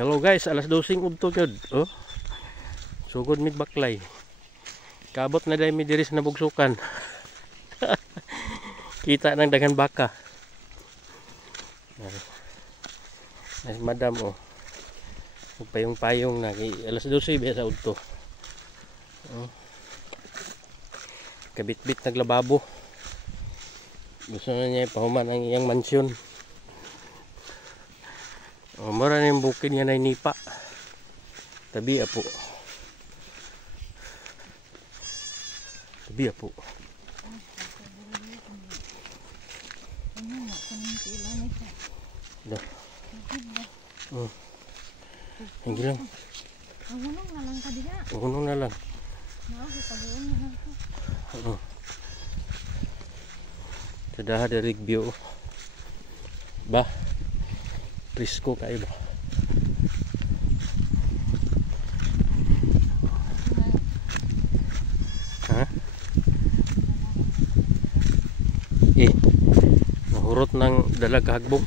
Hello guys, alas 12 udto gyud. Oh. Sugod mig baklay. Kabot na dai mi diri sa nabugsukan. Kita nang dagan baka. Ay madam oh. Payong-payong na alas 12 biya sa udto. Oh. Kabit-bit naglababo. Gusto na niya ipahuman ang iyang mansyon. Oh, mara na yung bukid niya na nipa. Tabi po. Tabi po. Dah. Oh. Hindi lang. Unong na lang ka diha. Unong na lang. Tabuon na lang ko. Oo. Sudah ada review. Bah. Risiko kayo ba? Ha? Nahurot ng dalag hagbog.